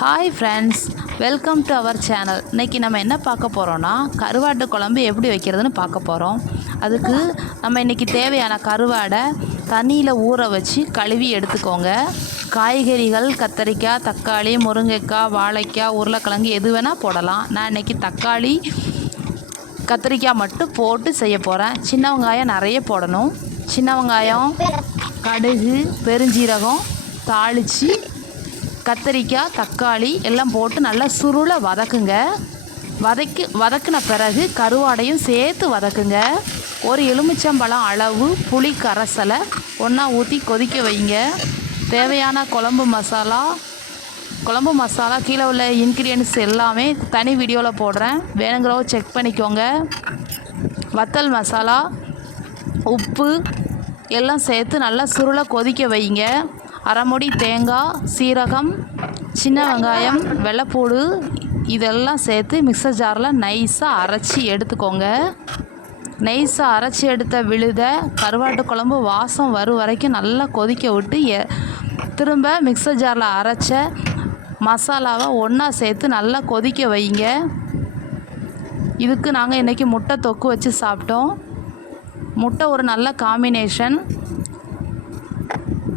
Hi friends welcome to our channel இன்றைக்கி நம்ம என்ன பார்க்க போகிறோன்னா கருவாட்டு குழம்பு எப்படி வைக்கிறதுன்னு பார்க்க போகிறோம் அதுக்கு நம்ம இன்றைக்கி தேவையான கருவாடை தண்ணியில் ஊற வச்சு கழுவி எடுத்துக்கோங்க. காய்கறிகள் கத்தரிக்காய் தக்காளி முருங்கைக்காய் வாழைக்காய் உருளைக்கிழங்கு எது வேணால் போடலாம். நான் இன்றைக்கி தக்காளி கத்திரிக்காய் மட்டும் போட்டு செய்ய போகிறேன் சின்ன வெங்காயம் நிறைய போடணும். சின்ன வெங்காயம் கடுகு பெருஞ்சீரகம் தாளித்து கத்திரிக்காய் தக்காளி எல்லாம் போட்டு நல்லா சுருள வதக்குங்க. வதக்கி வதக்கின பிறகு கருவாடையும் சேர்த்து வதக்குங்க. ஒரு எலுமிச்சம்பழம் அளவு புளி கரைசலை ஒன்றா ஊற்றி கொதிக்க வைங்க. தேவையான குழம்பு மசாலா குழம்பு மசாலா கீழே உள்ள இன்க்ரீடியன்ஸ் எல்லாமே தனி வீடியோவில் போடுறேன். வேணுங்கிறவ செக் பண்ணிக்கோங்க. வத்தல் மசாலா உப்பு எல்லாம் சேர்த்து நல்லா சுருளை கொதிக்க வைங்க. அரைமுடி தேங்காய் சீரகம் சின்ன வெங்காயம் வெள்ளைப்பூடு இதெல்லாம் சேர்த்து மிக்சர் ஜாரில் நைஸாக அரைச்சி எடுத்துக்கோங்க. நைஸாக அரைச்சி எடுத்த விழுத கருவாட்டு குழம்பு வாசம் வரும் வரைக்கும் நல்லா கொதிக்க விட்டு எ திரும்ப மிக்சர் ஜாரில் அரைச்ச மசாலாவை ஒன்றா சேர்த்து நல்லா கொதிக்க வைங்க. இதுக்கு நாங்கள் இன்றைக்கி முட்டை தொக்கு வச்சு சாப்பிட்டோம். முட்டை ஒரு நல்ல காம்பினேஷன்